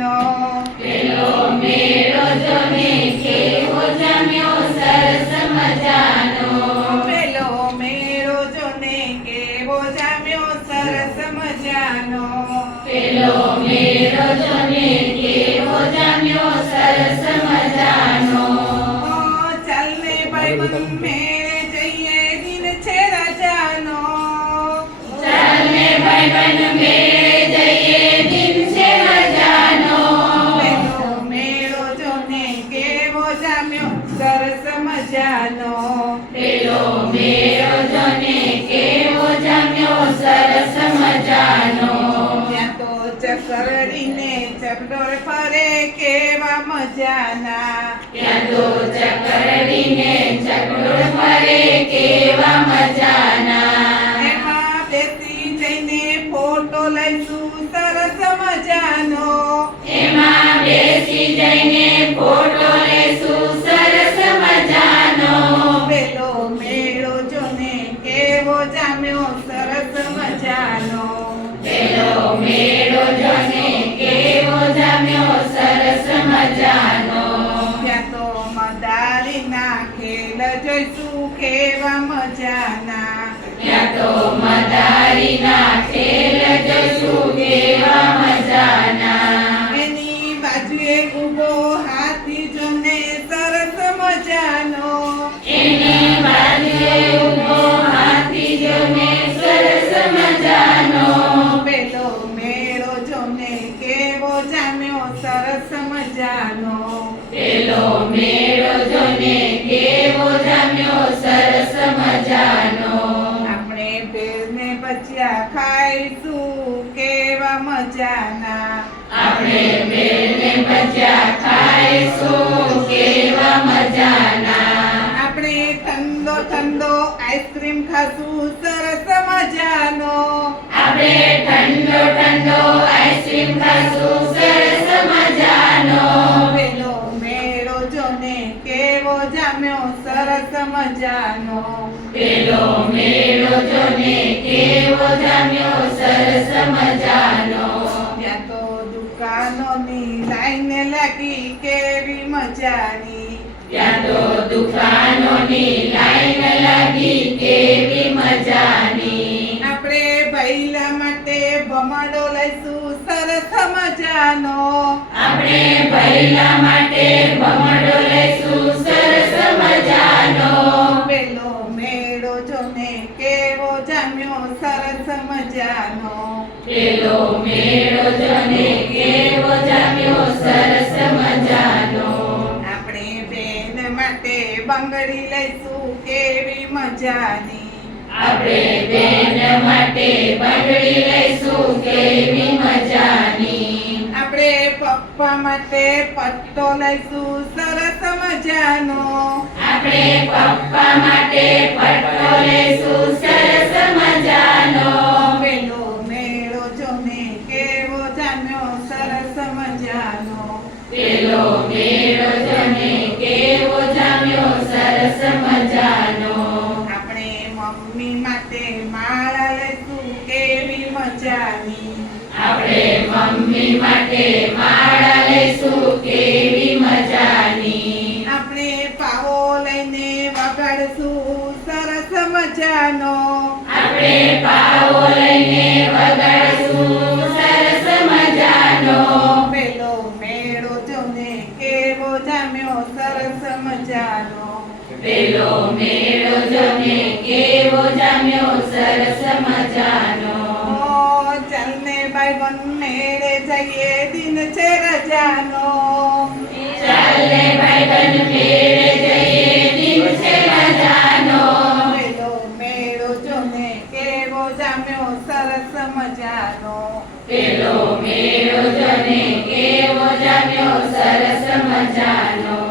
પેલો મેળો જોને કેવો જામ્યો સરસ મજાનો. પેલો મેળો જોને કેવો જામ્યો સરસ મજાનો. પેલો મેળો જોને કેવો જામ્યો સરસ મજાનો. ચાલને ભાઈબંધ મેળે જઈએ દિન છે રજાનો. ચાલને ભાઈબંધ જામ્યો સરસ મજાનો. પેલો મેળો જોને કેવો જામ્યો સરસ મજાનો. ત્યાં તો ચકરડીને ચકડોળ ફરે કેવા મજાના. ત્યાં તો ચકરડીને ચકડોળ કેવો જામ્યો સરસ મજાનો. પેલો મેળો જને કેવો જામ્યો સરસ મજાનો. ત્યાં તો મદારીના ખેલ જોઈશું કેવા મજાના. ત્યાં તો મદારીના જોને કેવો જામ્યો સરસ મજાનો. પેલો મેળો જોને કેવો જામ્યો સરસ મજાનો. આપણે ભેળને બચ્યા ખાઈશું કેવા મજાના. આપણે બેલને બચ્યા ખાઈશું કેવા મજાના. આપણે ઠંડો ઠંડો આઈસ્ક્રીમ ખાશું સરસ મજાનો. આપણે ઠંડો ઠંડો સરસ મજાનો. પેલો મેળો જોને કેવો જામ્યો સરસ મજાનો ત્યાં તો દુકાનોની લાઈન લાગી કેવી મજાની. ત્યાં તો દુકાનોની લાઈન ભમડો સરસ મજાનો. આપણે ભૈલા માટે ભમરડો લઈશું સરસ મજાનો. પેલો મેળો જોને કેવો જામ્યો સરસ મજાનો. પેલો મેળો જોને કેવો જામ્યો સરસ મજાનો. આપણે બેન માટે બંગડી લઈશું કેવી મજાની. આપણે માટે બંગડી લઈશું કેવી મજાની. આપણે પપ્પા માટે પટ્ટો લઈશું સરસ મજાનો. આપણે પપ્પા માટે પટ્ટો લઈશું સરસ મજાનો. માટે માળા કેવી મજાની. આપણે પાવો લઈને વગાડશું સરસ મજાનો. આપણે પાવો લઈને વગાડશું સરસ મજાનો. પેલો મેળો જોને કેવો જામ્યો સરસ મજાનો. પેલો મેળો જોને કેવો જામ્યો સરસ જઈએ દિન છે રજાનો. ચાલે ભાઈબંધ મેળે જઈએ દિન છે મજાનો પેલો મેળો જોને કેવો જામ્યો સરસ મજાનો. પેલો મેળો જોને કેવો જામ્યો સરસ મજાનો.